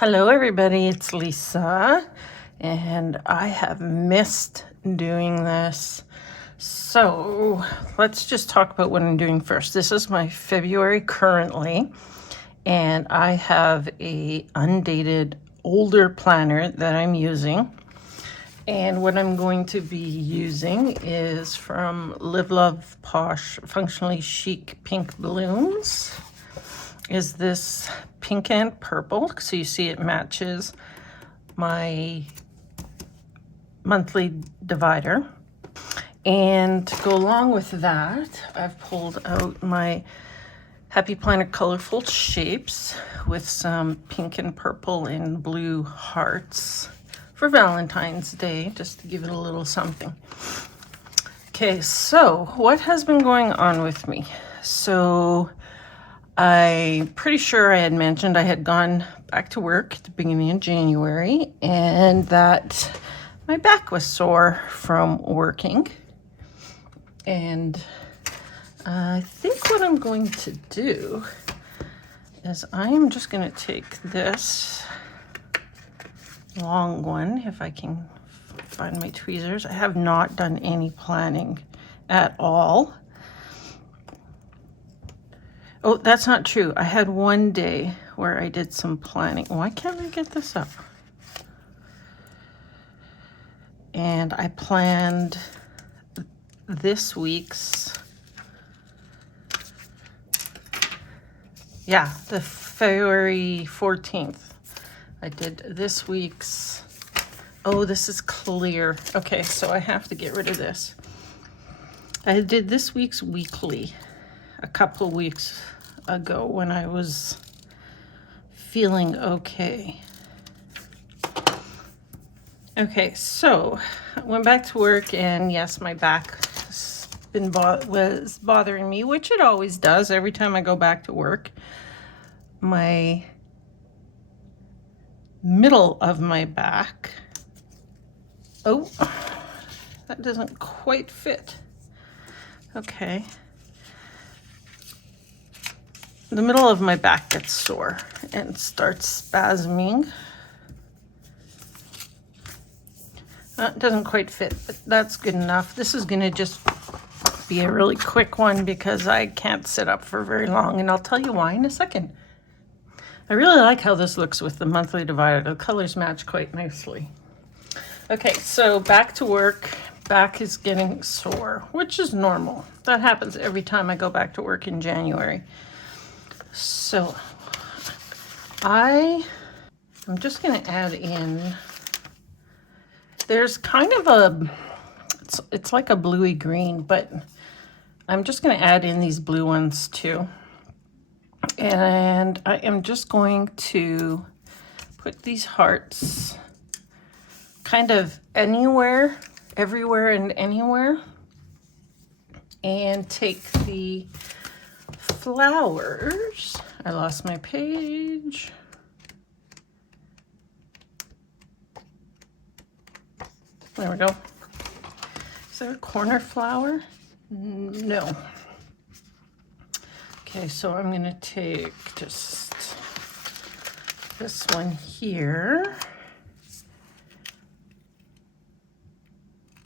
Hello everybody, it's Lisa, and I have missed doing this. So let's just talk about what I'm doing first. This is my February currently, and I have a undated older planner that I'm using. And what I'm going to be using is from Live Love Posh Functionally Chic Pink Balloons. Is this pink and purple, so you see it matches my monthly divider. And to go along with that, I've pulled out my Happy Planner Colorful Shapes with some pink and purple and blue hearts for Valentine's Day, just to give it a little something. Okay, so what has been going on with me? So I'm pretty sure I had mentioned I had gone back to work at the beginning of January and that my back was sore from working. And I think what I'm going to do is I'm just going to take this long one, if I can find my tweezers. I have not done any planning at all. Oh, that's not true. I had one day where I did some planning. Why can't I get this up? And I planned this week's, the February 14th. I did this week's, oh, this is clear. Okay, so I have to get rid of this. I did this week's weekly a couple of weeks ago when I was feeling okay. Okay, so I went back to work, and yes, my back was bothering me, which it always does every time I go back to work. My middle of my back, oh, that doesn't quite fit. Okay. The middle of my back gets sore and starts spasming. It doesn't quite fit, but that's good enough. This is going to just be a really quick one because I can't sit up for very long, and I'll tell you why in a second. I really like how this looks with the monthly divider. The colors match quite nicely. Okay, so back to work. Back is getting sore, which is normal. That happens every time I go back to work in January. So I'm just going to add in, there's kind of it's like a bluey green, but I'm just going to add in these blue ones too. And I am just going to put these hearts kind of anywhere, everywhere and anywhere, and take the flowers. I lost my page. There we go. Is there a corner flower? No. Okay, so I'm going to take just this one here.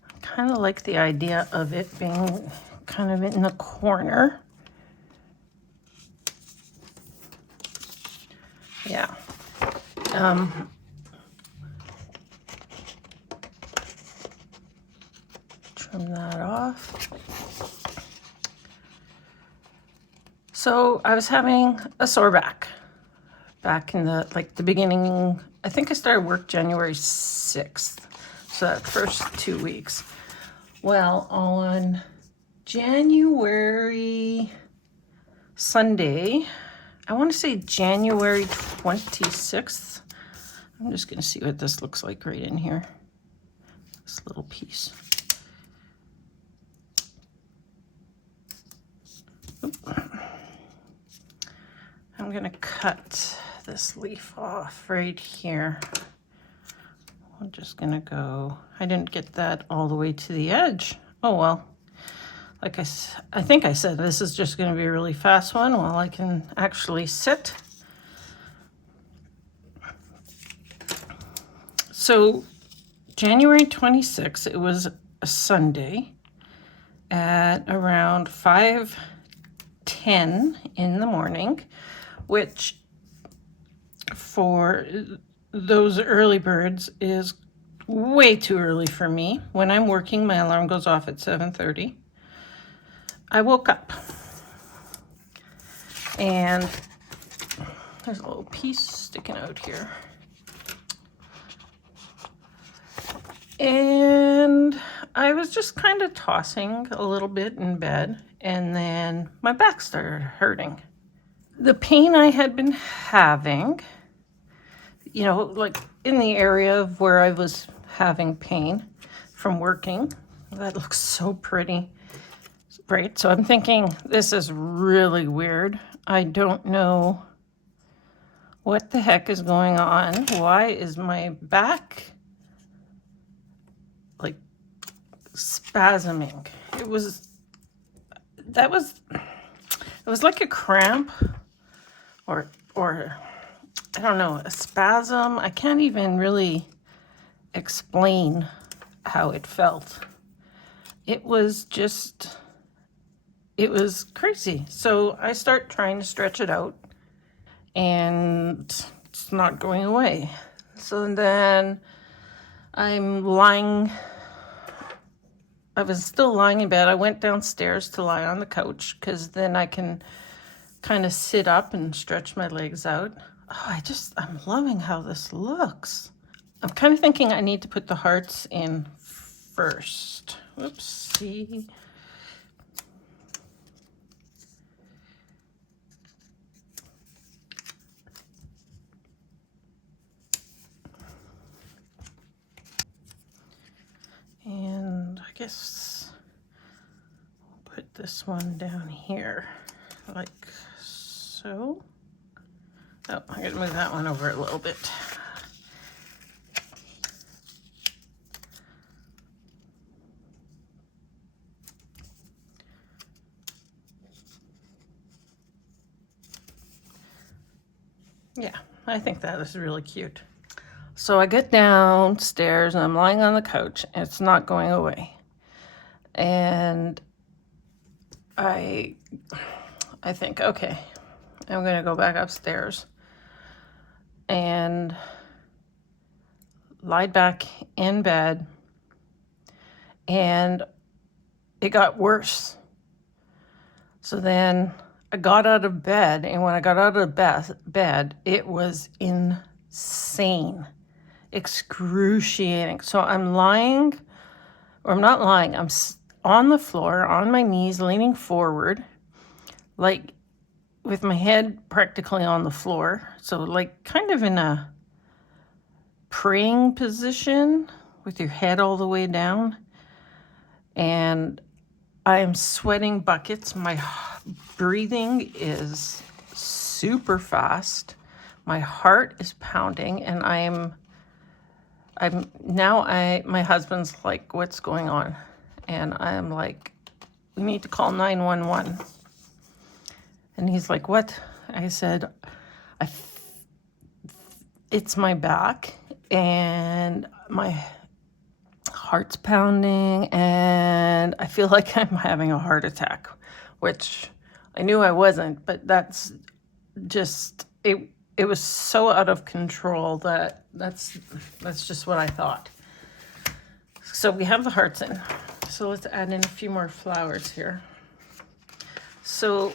I kind of like the idea of it being kind of in the corner. Yeah. Trim that off. So I was having a sore back in the beginning. I think I started work January 6th. So that first 2 weeks. Well, on January Sunday, I want to say January 26th. I'm just going to see what this looks like right in here. This little piece. Oop. I'm going to cut this leaf off right here. I'm just going to go, I didn't get that all the way to the edge. Oh, well. Like I think I said, this is just going to be a really fast one while I can actually sit. So January 26th, it was a Sunday at around 5:10 in the morning, which for those early birds is way too early for me. When I'm working, my alarm goes off at 7:30. I woke up and there's a little piece sticking out here. And I was just kind of tossing a little bit in bed, and then my back started hurting. The pain I had been having, like in the area of where I was having pain from working, that looks so pretty, right? So I'm thinking, this is really weird. I don't know what the heck is going on. Why is my back like spasming? It was like a cramp or I don't know, a spasm. I can't even really explain how it felt. It was crazy. So I start trying to stretch it out and it's not going away. So then I was still lying in bed. I went downstairs to lie on the couch because then I can kind of sit up and stretch my legs out. Oh, I'm loving how this looks. I'm kind of thinking I need to put the hearts in first. Whoopsie. And I guess I'll put this one down here, like so. Oh, I gotta move that one over a little bit. Yeah, I think that is really cute. So I get downstairs and I'm lying on the couch and it's not going away. And I think, okay, I'm gonna go back upstairs and lied back in bed, and it got worse. So then I got out of bed, and when I got out of bed, it was insane, excruciating. So I'm lying, or I'm not lying, I'm on the floor, on my knees, leaning forward, like with my head practically on the floor. So like kind of in a praying position with your head all the way down. And I am sweating buckets. My breathing is super fast. My heart is pounding, and my husband's like, what's going on? And I'm like, we need to call 911. And he's like, what? I said, it's my back and my heart's pounding and I feel like I'm having a heart attack, which I knew I wasn't, but that's just, it was so out of control that that's just what I thought. So we have the hearts in. So let's add in a few more flowers here. So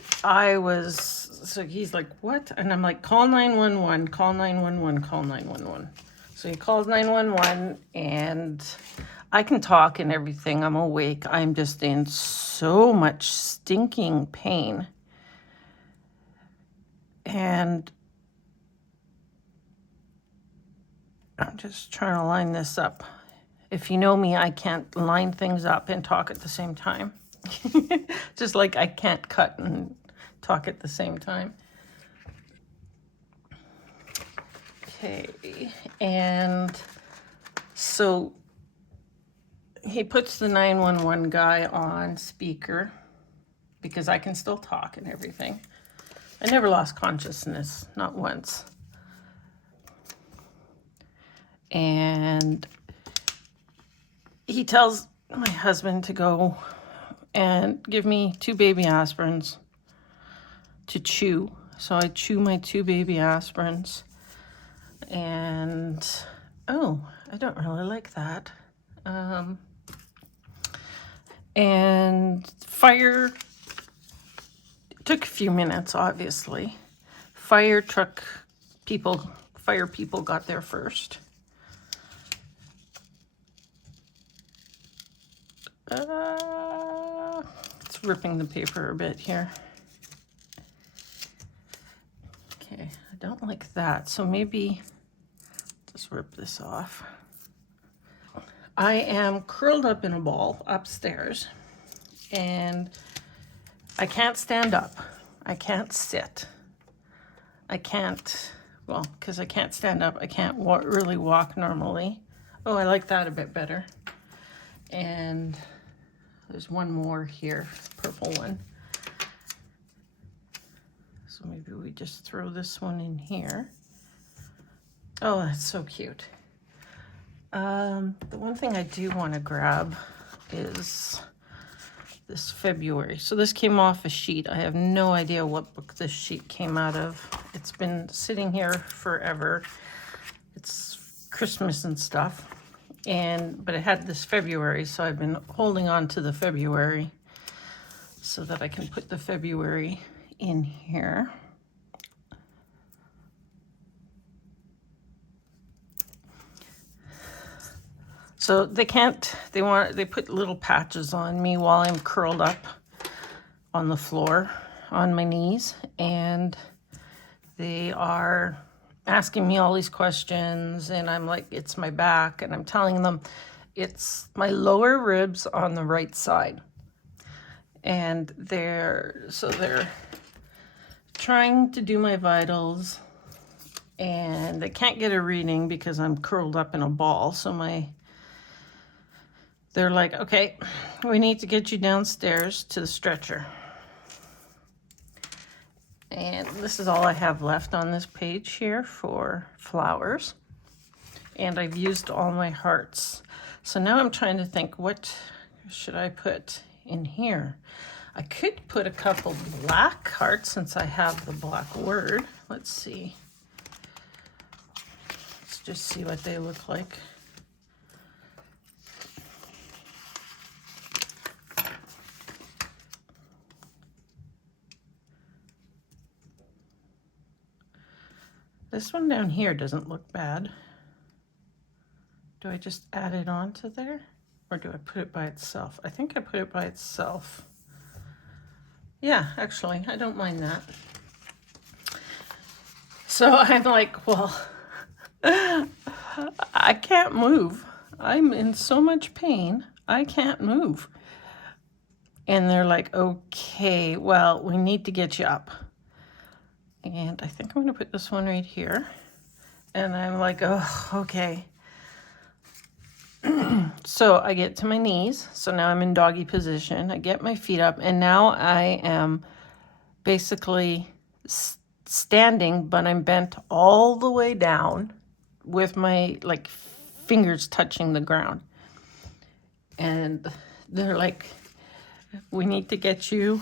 he's like, what? And I'm like, call 911, call 911, call 911. So he calls 911 and I can talk and everything. I'm awake. I'm just in so much stinking pain. And I'm just trying to line this up. If you know me, I can't line things up and talk at the same time. Just like I can't cut and talk at the same time. Okay, and so he puts the 911 guy on speaker because I can still talk and everything. I never lost consciousness, not once. And and he tells my husband to go and give me 2 baby aspirins to chew. So I chew my 2 baby aspirins, and oh, I don't really like that. And fire took a few minutes, obviously. Fire people got there first. It's ripping the paper a bit here. Okay, I don't like that, so maybe just rip this off. I am curled up in a ball upstairs, and I can't stand up. I can't sit. I can't, well, because I can't stand up, I can't really walk normally. Oh, I like that a bit better. And there's one more here, purple one. So maybe we just throw this one in here. Oh, that's so cute. The one thing I do want to grab is this February. So this came off a sheet. I have no idea what book this sheet came out of. It's been sitting here forever. It's Christmas and stuff. But it had this February, so I've been holding on to the February so that I can put the February in here. So they put little patches on me while I'm curled up on the floor, on my knees, and they are asking me all these questions, and I'm like, it's my back, and I'm telling them it's my lower ribs on the right side. And they're trying to do my vitals, and they can't get a reading because I'm curled up in a ball, so they're like, okay, we need to get you downstairs to the stretcher. And this is all I have left on this page here for flowers. And I've used all my hearts. So now I'm trying to think, what should I put in here? I could put a couple black hearts since I have the black word. Let's see. Let's just see what they look like. This one down here doesn't look bad. Do I just add it on to there? Or do I put it by itself? I think I put it by itself. Yeah, actually, I don't mind that. So I'm like, well, I can't move. I'm in so much pain, I can't move. And they're like, okay, well, we need to get you up. And I think I'm going to put this one right here. And I'm like, oh, okay. So I get to my knees. So now I'm in doggy position. I get my feet up. And now I am basically standing, but I'm bent all the way down with my fingers touching the ground. And they're like, we need to get you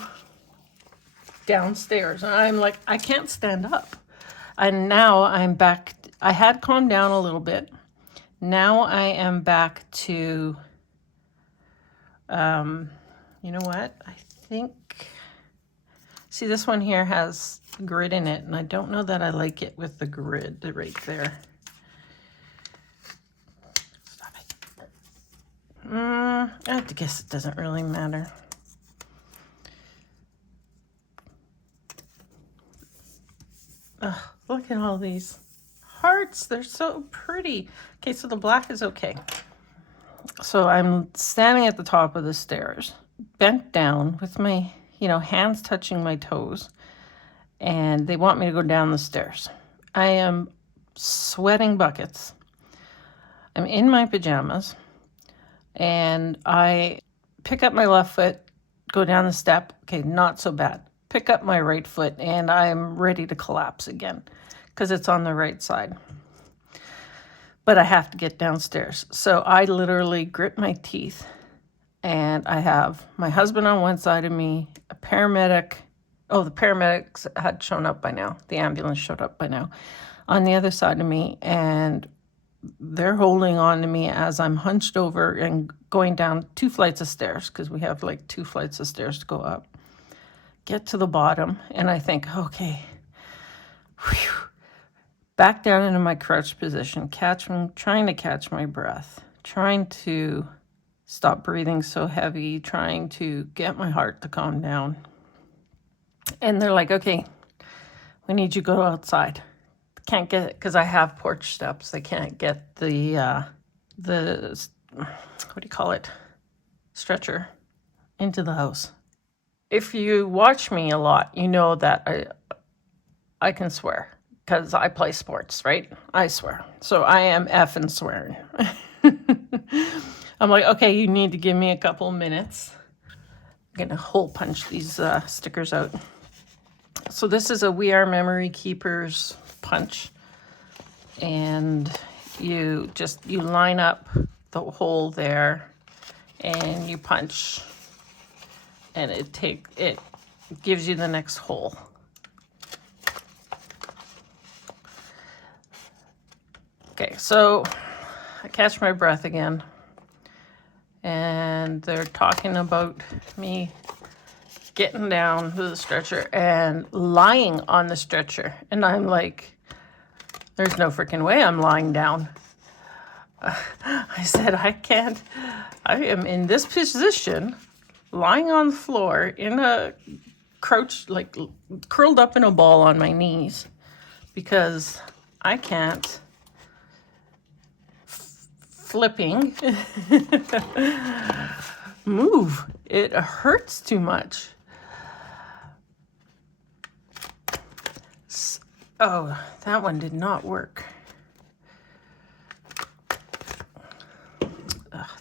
downstairs. And I'm like, I can't stand up. And now I'm back. I had calmed down a little bit. Now I am back to, you know what? I think, see, this one here has grid in it, and I don't know that I like it with the grid right there. Stop it. I have to guess it doesn't really matter. Oh, look at all these hearts. They're so pretty. Okay, so the black is okay. So I'm standing at the top of the stairs, bent down with my, hands touching my toes, and they want me to go down the stairs. I am sweating buckets. I'm in my pajamas, and I pick up my left foot, go down the step. Okay, not so bad. Pick up my right foot, and I'm ready to collapse again because it's on the right side. but I have to get downstairs. So I literally grit my teeth, and I have my husband on one side of me, a paramedic. Oh, the paramedics had shown up by now. The ambulance showed up by now on the other side of me, and they're holding on to me as I'm hunched over and going down 2 flights of stairs, because we have like 2 flights of stairs to go up. Get to the bottom, and I think, okay, whew, back down into my crouched position, trying to catch my breath, trying to stop breathing so heavy, trying to get my heart to calm down. And they're like, okay, we need you to go outside. Can't get it because I have porch steps. They can't get the what do you call it, stretcher into the house. If you watch me a lot, you know that I can swear because I play sports, right? I swear. So I am effing swearing. I'm like, okay, you need to give me a couple minutes. I'm gonna hole punch these stickers out. So this is a We Are Memory Keepers punch, and you line up the hole there and you punch, and it gives you the next hole. Okay, so I catch my breath again, and they're talking about me getting down to the stretcher and lying on the stretcher. And I'm like, there's no freaking way I'm lying down. I said, I can't. I am in this position, lying on the floor in a crouch, like curled up in a ball on my knees, because I can't flipping move. It hurts too much. Oh, that one did not work.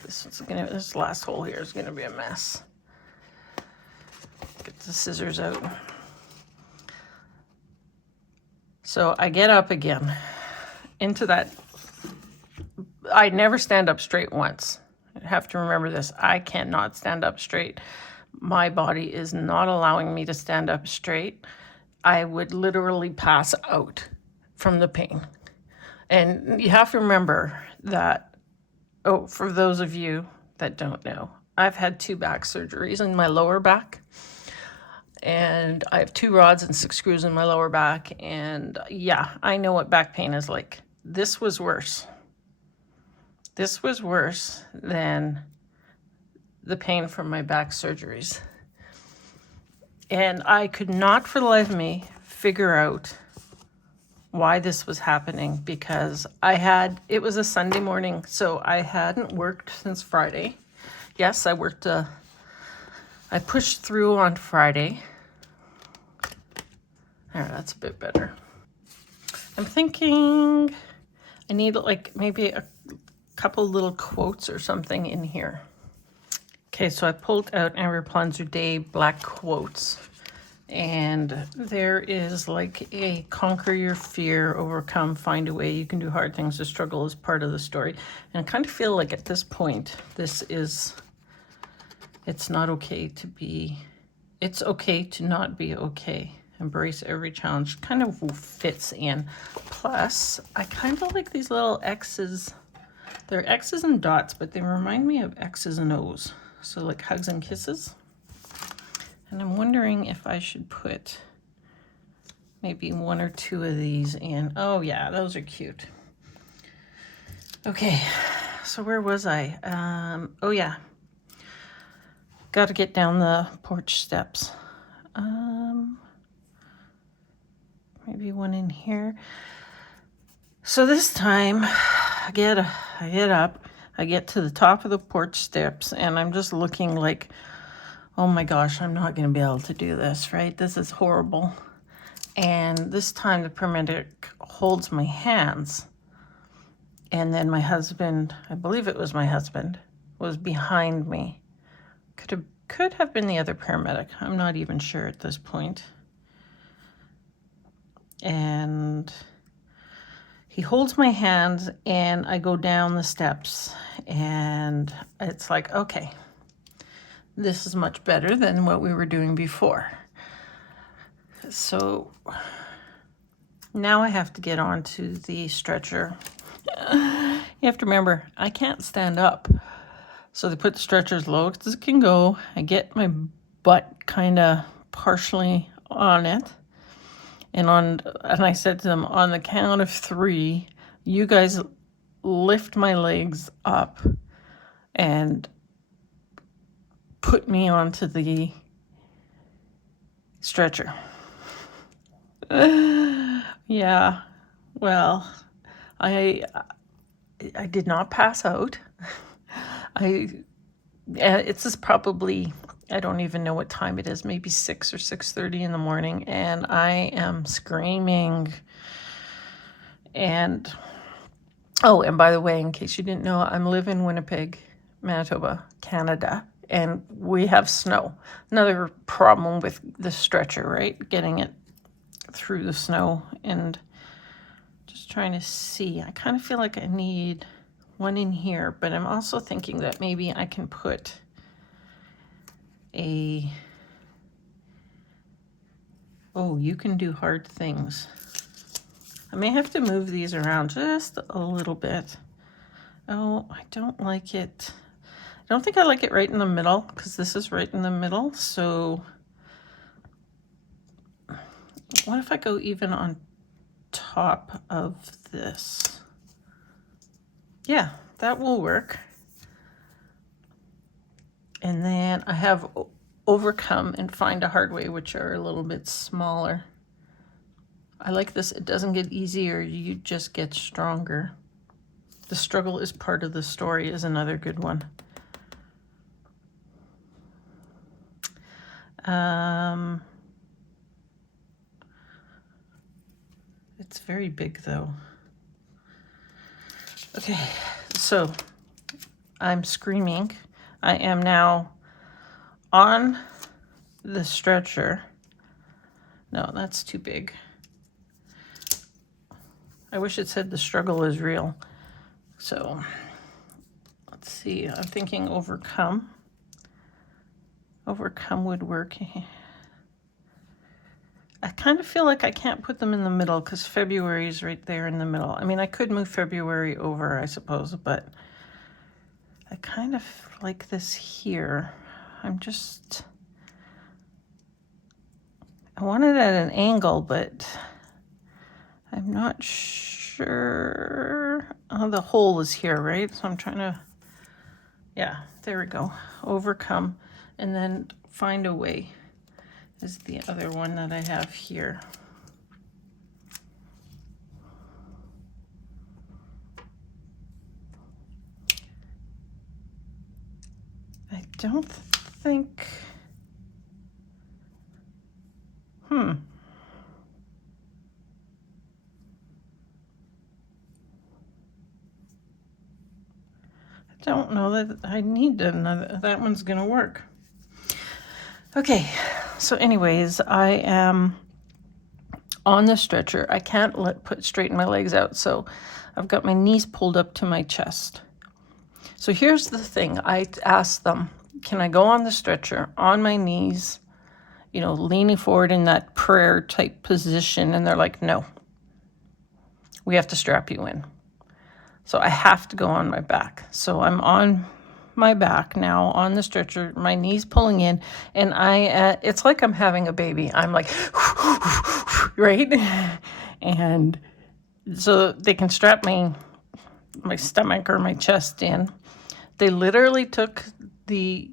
This last hole here is gonna be a mess. Get the scissors out. So I get up again into that. I never stand up straight once. I have to remember this. I cannot stand up straight. My body is not allowing me to stand up straight. I would literally pass out from the pain. And you have to remember that, for those of you that don't know, I've had 2 back surgeries in my lower back. And I have 2 rods and 6 screws in my lower back. And yeah, I know what back pain is like. This was worse. This was worse than the pain from my back surgeries. And I could not for the life of me figure out why this was happening, because it was a Sunday morning, so I hadn't worked since Friday. Yes, I pushed through on Friday. All right, that's a bit better. I'm thinking I need like maybe a couple little quotes or something in here. Okay, so I pulled out Amber Plunzer Day black quotes, and there is like a conquer your fear, overcome, find a way, you can do hard things, the struggle is part of the story. And I kind of feel like at this point, it's okay to not be okay. Embrace every challenge, kind of fits in. Plus, I kind of like these little X's. They're X's and dots, but they remind me of X's and O's. So like hugs and kisses. And I'm wondering if I should put maybe 1 or 2 of these in. Oh yeah, those are cute. Okay, so where was I? Oh yeah. Got to get down the porch steps. Maybe one in here. So this time I get up, I get to the top of the porch steps, and I'm just looking like, oh my gosh, I'm not going to be able to do this, right? This is horrible. And this time the paramedic holds my hands, and then my husband, I believe it was my husband, was behind me. Could have been the other paramedic. I'm not even sure at this point. And he holds my hands and I go down the steps, and it's like, okay, this is much better than what we were doing before. So now I have to get onto the stretcher. You have to remember, I can't stand up. So they put the stretcher as low as it can go. I get my butt kind of partially on it. And I said to them, on the count of 3, you guys lift my legs up and put me onto the stretcher. Yeah, well, I did not pass out. It's just probably, I don't even know what time it is, maybe 6 or 6:30 in the morning, and I am screaming. And by the way, in case you didn't know, I live in Winnipeg, Manitoba, Canada, and we have snow. Another problem with the stretcher, right? Getting it through the snow. And just trying to see, I kind of feel like I need one in here, but I'm also thinking that maybe I can put you can do hard things. I may have to move these around just a little bit. Oh, I don't like it. I don't think I like it right in the middle, because this is right in the middle. So what if I go even on top of this? Yeah, that will work. And then I have Overcome and Find a Hard Way, which are a little bit smaller. I like this. It doesn't get easier, you just get stronger. The struggle is part of the story is another good one. It's very big though. Okay, so I'm screaming. I am now on the stretcher. No, that's too big. I wish it said the struggle is real. So let's see, I'm thinking Overcome. Overcome would work. I kind of feel like I can't put them in the middle because February is right there in the middle. I mean, I could move February over, I suppose, but I kind of like this here. I want it at an angle, but I'm not sure. Oh, the hole is here, right? So I'm trying to, yeah, there we go. Overcome, and then Find a Way is the other one that I have here. I don't think, I don't know that I need another, that one's gonna work. Okay, so anyways, I am on the stretcher. I can't straighten my legs out, so I've got my knees pulled up to my chest. So here's the thing. I asked them, can I go on the stretcher on my knees, leaning forward in that prayer type position? And they're like, no, we have to strap you in. So I have to go on my back. So I'm on my back now on the stretcher, my knees pulling in, and it's like I'm having a baby. I'm like, right? And so they can strap my stomach or my chest in. They literally took the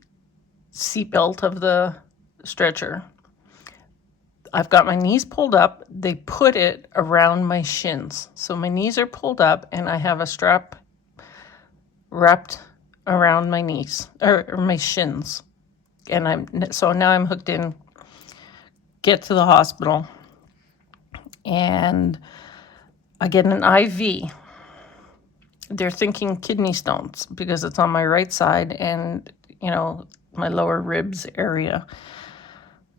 seatbelt of the stretcher. I've got my knees pulled up. They put it around my shins. So my knees are pulled up and I have a strap wrapped around my knees or my shins. And so now I'm hooked in, get to the hospital, and I get an IV. They're thinking kidney stones because it's on my right side and, my lower ribs area.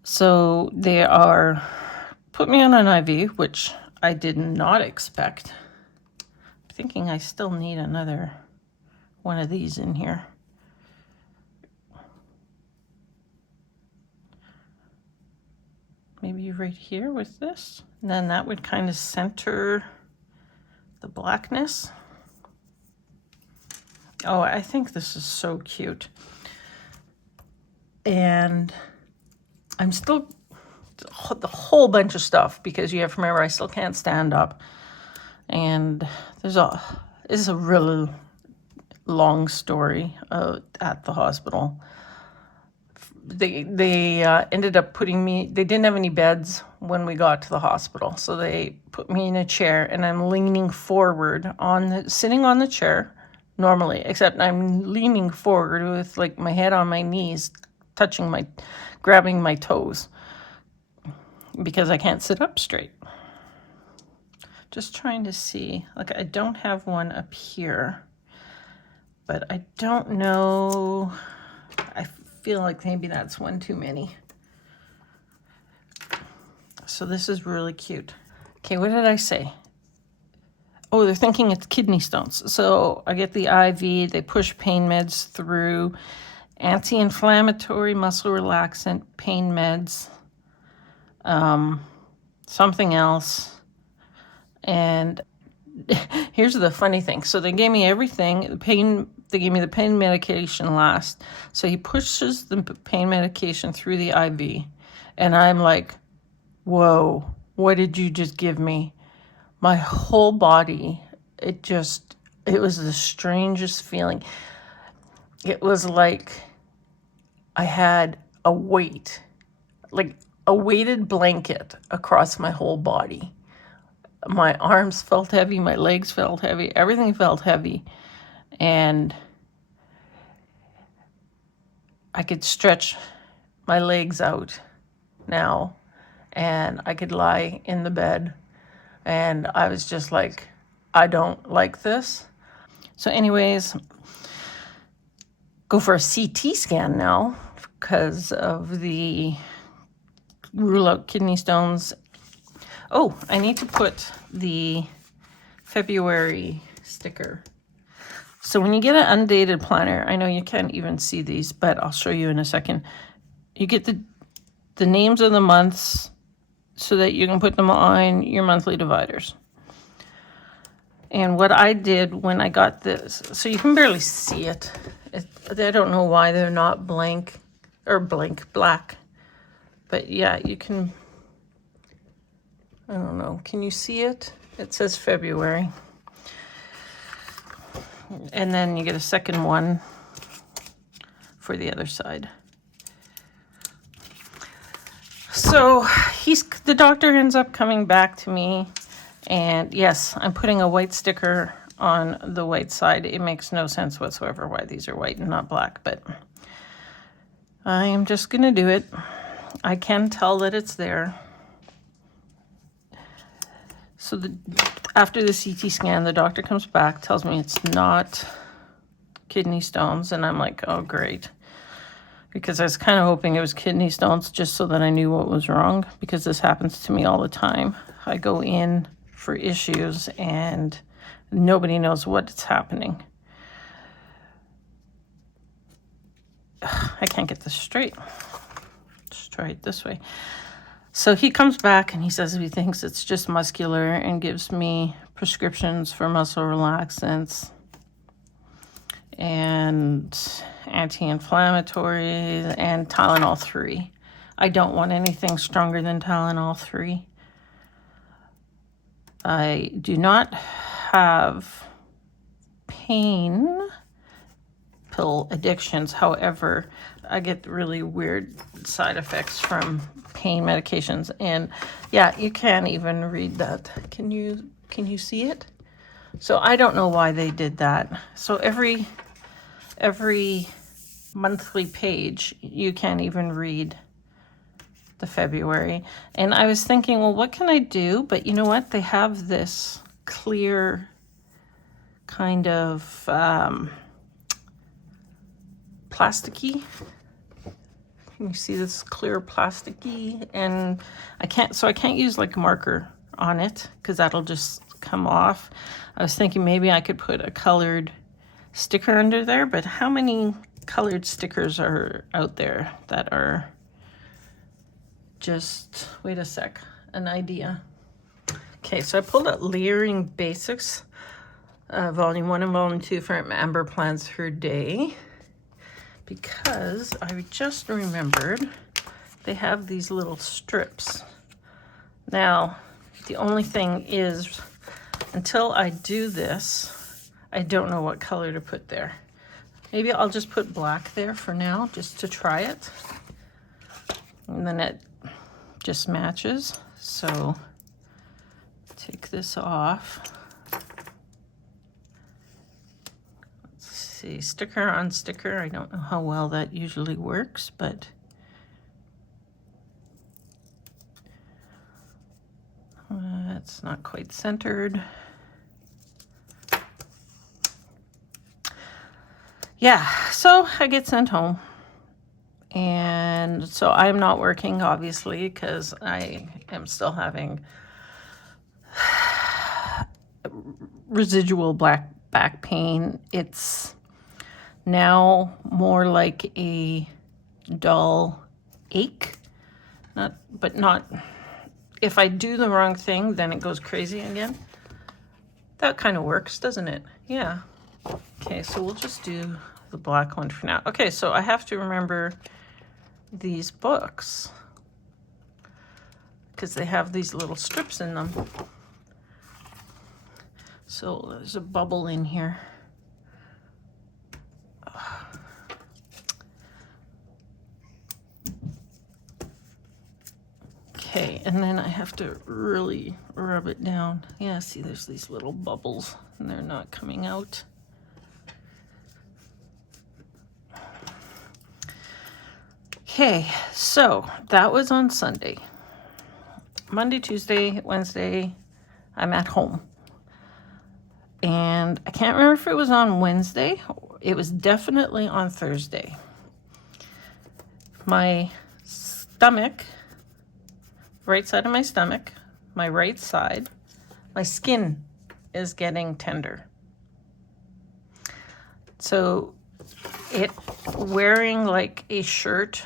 So they put me on an IV, which I did not expect. thinking I still need another one of these in here. Maybe right here with this. And then that would kind of center the blackness. Oh, I think this is so cute. And I'm still the whole bunch of stuff because you have to remember I still can't stand up. And this is a really long story at the hospital. They ended up putting me, they didn't have any beds when we got to the hospital. So they put me in a chair and I'm leaning forward sitting on the chair normally, except I'm leaning forward with like my head on my knees, grabbing my toes because I can't sit up straight. Just trying to see, like I don't have one up here, but I don't know. I feel like maybe that's one too many. So this is really cute. Okay, what did I say? Oh, they're thinking it's kidney stones. So I get the IV, they push pain meds through, anti-inflammatory, muscle relaxant, pain meds, something else. And here's the funny thing. So they gave me everything, they gave me the pain medication last. So he pushes the pain medication through the IV. And I'm like, whoa, what did you just give me? My whole body, it was the strangest feeling. It was like I had a weight, like a weighted blanket across my whole body. My arms felt heavy, my legs felt heavy, everything felt heavy. And I could stretch my legs out now and I could lie in the bed. And I was just like, I don't like this. So anyways, go for a CT scan now because of the rule out kidney stones. Oh, I need to put the February sticker. So when you get an undated planner, I know you can't even see these, but I'll show you in a second. You get the names of the months so that you can put them on your monthly dividers. And what I did when I got this, so you can barely see it. I don't know why they're not black. But yeah, you can, I don't know, can you see it? It says February. And then you get a second one for the other side. So the doctor ends up coming back to me, and yes, I'm putting a white sticker on the white side. It makes no sense whatsoever why these are white and not black, but I am just gonna do it. I can tell that it's there. So after the CT scan, the doctor comes back, tells me it's not kidney stones, and I'm like, oh great. Because I was kind of hoping it was kidney stones just so that I knew what was wrong, because this happens to me all the time. I go in for issues and nobody knows what's happening. I can't get this straight. Let's try it this way. So he comes back and he says he thinks it's just muscular and gives me prescriptions for muscle relaxants and anti-inflammatories and Tylenol 3. I don't want anything stronger than Tylenol 3. I do not have pain pill addictions. However, I get really weird side effects from pain medications. And yeah, you can't even read that. Can you see it? So I don't know why they did that. So every monthly page, you can't even read the February. And I was thinking, well, what can I do? But you know what? They have this clear kind of plasticky. Can you see this clear plasticky? And I can't use like marker on it because that'll just come off. I was thinking maybe I could put a colored sticker under there, but how many colored stickers are out there that are just, wait a sec, an idea. Okay, so I pulled out Layering Basics, Volume 1 and Volume 2 from Amber Plans Her Day, because I just remembered they have these little strips. Now, the only thing is, until I do this, I don't know what color to put there. Maybe I'll just put black there for now, just to try it. And then it just matches. So take this off. Let's see, sticker on sticker. I don't know how well that usually works, but it's not quite centered. Yeah, so I get sent home. And so I'm not working, obviously, because I am still having residual back pain. It's now more like a dull ache. Not, if I do the wrong thing, then it goes crazy again. That kind of works, doesn't it? Yeah. Okay, so we'll just do the black one for now. Okay, so I have to remember these books because they have these little strips in them. So there's a bubble in here. Okay, and then I have to really rub it down. Yeah, see, there's these little bubbles and they're not coming out. Okay, so that was on Sunday. Monday, Tuesday, Wednesday, I'm at home. And I can't remember if it was on Wednesday. It was definitely on Thursday. My stomach, right side of my stomach, my right side, my skin is getting tender. So it wearing like a shirt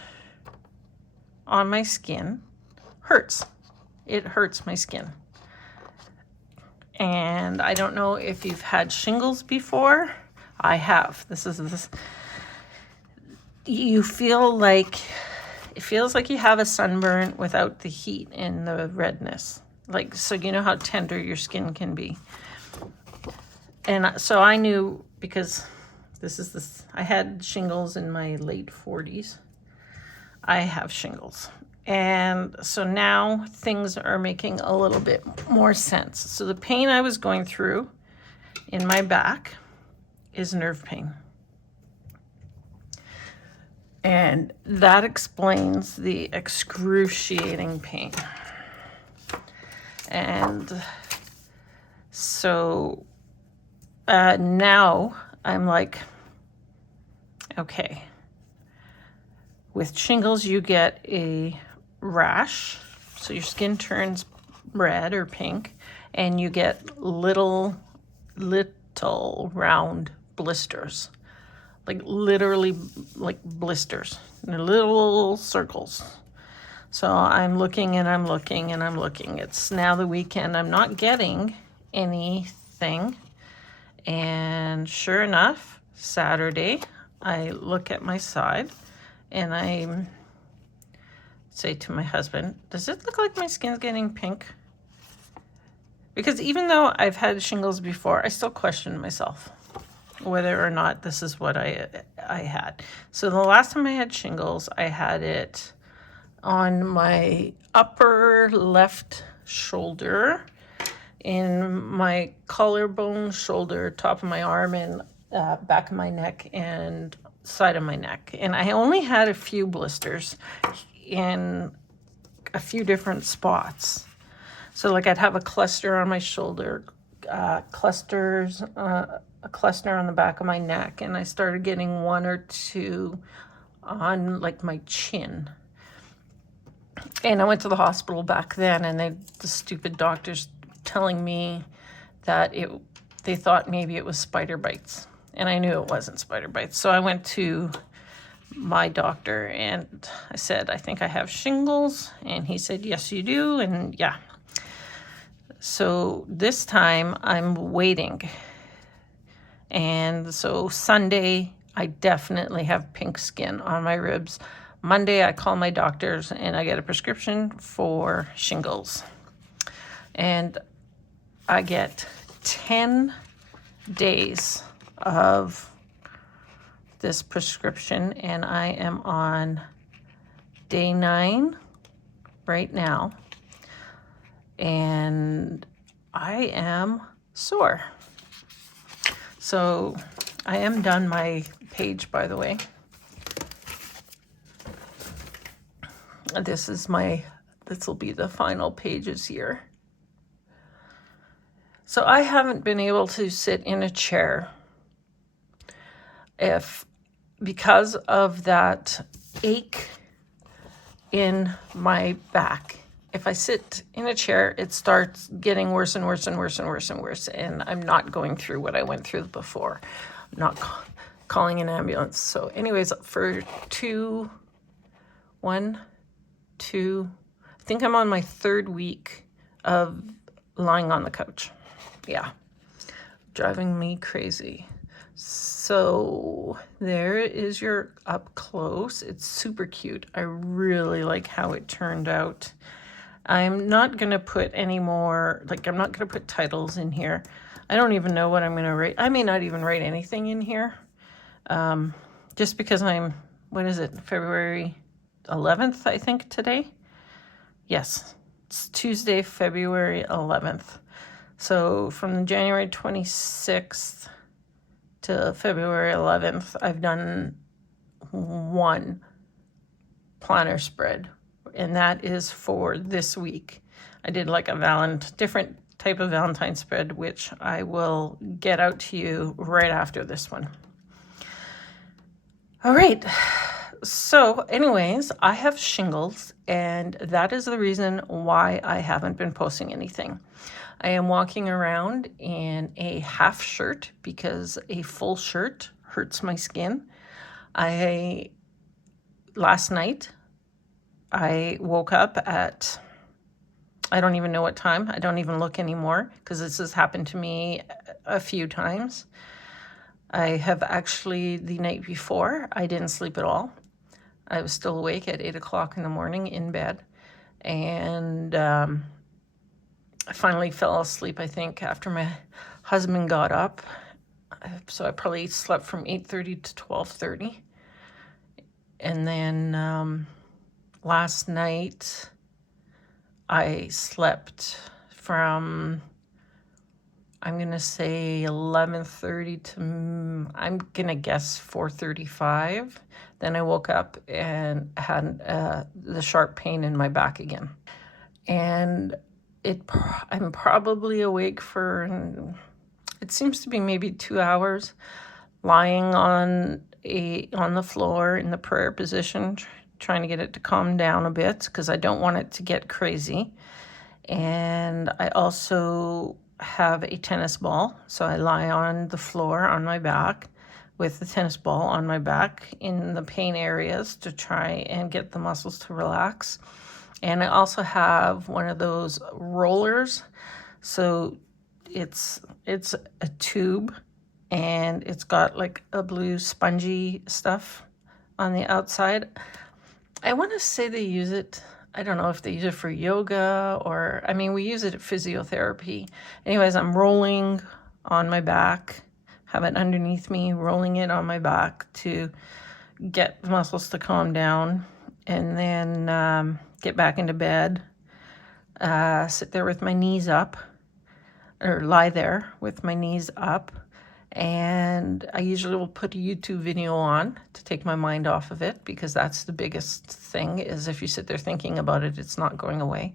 on my skin hurts. It hurts my skin. And I don't know if you've had shingles before. I have. This. You feel like, it feels like you have a sunburn without the heat and the redness. Like, so you know how tender your skin can be. And so I knew, because I had shingles in my late 40s. I have shingles. And so now things are making a little bit more sense. So the pain I was going through in my back is nerve pain. And that explains the excruciating pain. And so now I'm like, okay. With shingles, you get a rash, so your skin turns red or pink, and you get little round blisters, like literally like blisters. They're little circles. So I'm looking and I'm looking and I'm looking. It's now the weekend. I'm not getting anything. And sure enough, Saturday, I look at my side and I say to my husband, does it look like my skin's getting pink? Because even though I've had shingles before, I still question myself whether or not this is what I had. So the last time I had shingles, I had it on my upper left shoulder, in my collarbone, shoulder, top of my arm, and back of my neck, and side of my neck. And I only had a few blisters in a few different spots. So like I'd have a cluster on my shoulder, a cluster on the back of my neck, and I started getting one or two on like my chin. And I went to the hospital back then, and the stupid doctors telling me that they thought maybe it was spider bites. And I knew it wasn't spider bites. So I went to my doctor and I said, I think I have shingles. And he said, yes, you do. And yeah. So this time I'm waiting. And so Sunday, I definitely have pink skin on my ribs. Monday, I call my doctors and I get a prescription for shingles. And I get 10 days of this prescription, and I am on day 9 right now, and I am sore. So I am done my page, by the way. This will be the final pages here. So I haven't been able to sit in a chair because of that ache in my back. If I sit in a chair, it starts getting worse and worse and worse and worse and worse. And I'm not going through what I went through before. I'm not calling an ambulance. So anyways, for I think I'm on my 3rd week of lying on the couch. Yeah, driving me crazy. So there is your up close. It's super cute. I really like how it turned out. I'm not going to put any more, I'm not going to put titles in here. I don't even know what I'm going to write. I may not even write anything in here. Just because February 11th, I think, today? Yes, it's Tuesday, February 11th. So from January 26th to February 11th, I've done 1 planner spread, and that is for this week. I did like a different type of Valentine spread, which I will get out to you right after this one. All right. So anyways, I have shingles, and that is the reason why I haven't been posting anything. I am walking around in a half shirt because a full shirt hurts my skin. Last night, I woke up at, I don't even know what time. I don't even look anymore because this has happened to me a few times. I have actually, the night before, I didn't sleep at all. I was still awake at 8 o'clock in the morning in bed. And I finally fell asleep, I think, after my husband got up. So I probably slept from 8:30 to 12:30. And then last night, I slept from, I'm going to say 11:30 to, I'm going to guess 4:35. Then I woke up and had the sharp pain in my back again. And I'm probably awake for, it seems to be maybe 2 hours, lying on the floor in the prayer position, trying to get it to calm down a bit because I don't want it to get crazy. And I also have a tennis ball, so I lie on the floor on my back with the tennis ball on my back in the pain areas to try and get the muscles to relax. And I also have one of those rollers. So it's a tube, and it's got like a blue spongy stuff on the outside. I want to say they use it, I don't know if they use it for yoga or, we use it at physiotherapy. Anyways, I'm rolling on my back, have it underneath me, rolling it on my back to get the muscles to calm down, and then get back into bed, sit there with my knees up, or lie there with my knees up. And I usually will put a YouTube video on to take my mind off of it, because that's the biggest thing, is if you sit there thinking about it, it's not going away.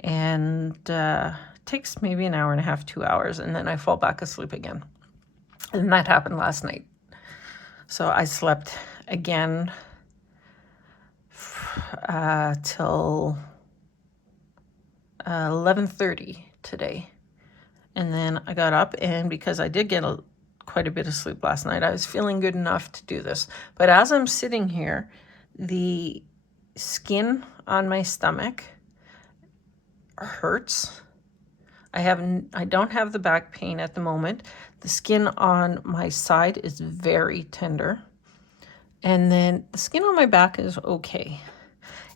And it takes maybe an hour and a half, 2 hours, and then I fall back asleep again. And that happened last night. So I slept again till 11:30 today. And then I got up, and because I did get quite a bit of sleep last night, I was feeling good enough to do this. But as I'm sitting here, the skin on my stomach hurts. I don't have the back pain at the moment. The skin on my side is very tender. And then the skin on my back is okay.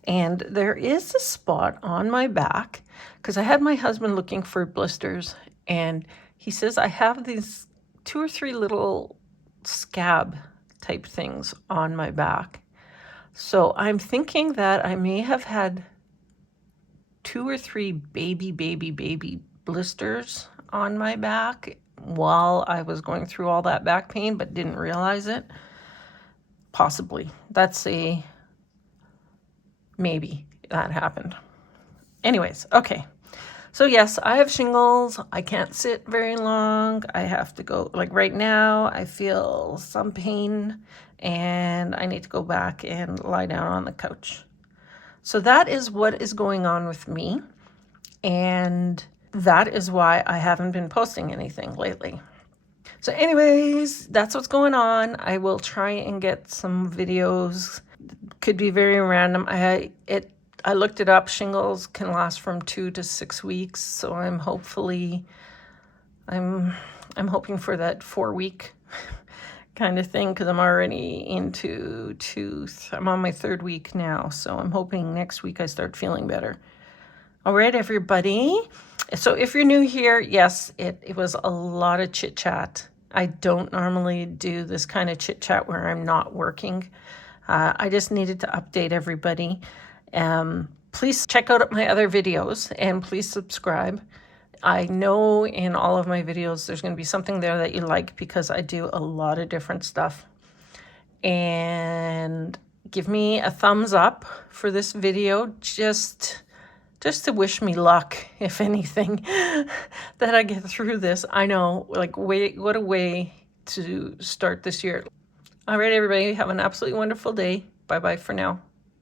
And there is a spot on my back, because I had my husband looking for blisters, and he says I have these 2 or 3 little scab type things on my back. So I'm thinking that I may have had 2 or 3 baby blisters on my back while I was going through all that back pain, but didn't realize it. Possibly. That's a maybe that happened. Anyways, okay. So yes, I have shingles. I can't sit very long. I have to go, like right now, I feel some pain and I need to go back and lie down on the couch. So that is what is going on with me. And that is why I haven't been posting anything lately. So anyways, that's what's going on. I will try and get some videos. Could be very random. I looked it up. Shingles can last from 2 to 6 weeks. So I'm hoping for that 4-week kind of thing, because I'm already into I'm on my 3rd week now. So I'm hoping next week I start feeling better. All right, everybody. So if you're new here, yes, it was a lot of chit chat. I don't normally do this kind of chit chat where I'm not working. I just needed to update everybody. Please check out my other videos and please subscribe. I know in all of my videos there's going to be something there that you like, because I do a lot of different stuff. And give me a thumbs up for this video, just to wish me luck, if anything, that I get through this. I know, like, what a way to start this year. All right, everybody, have an absolutely wonderful day. Bye-bye for now.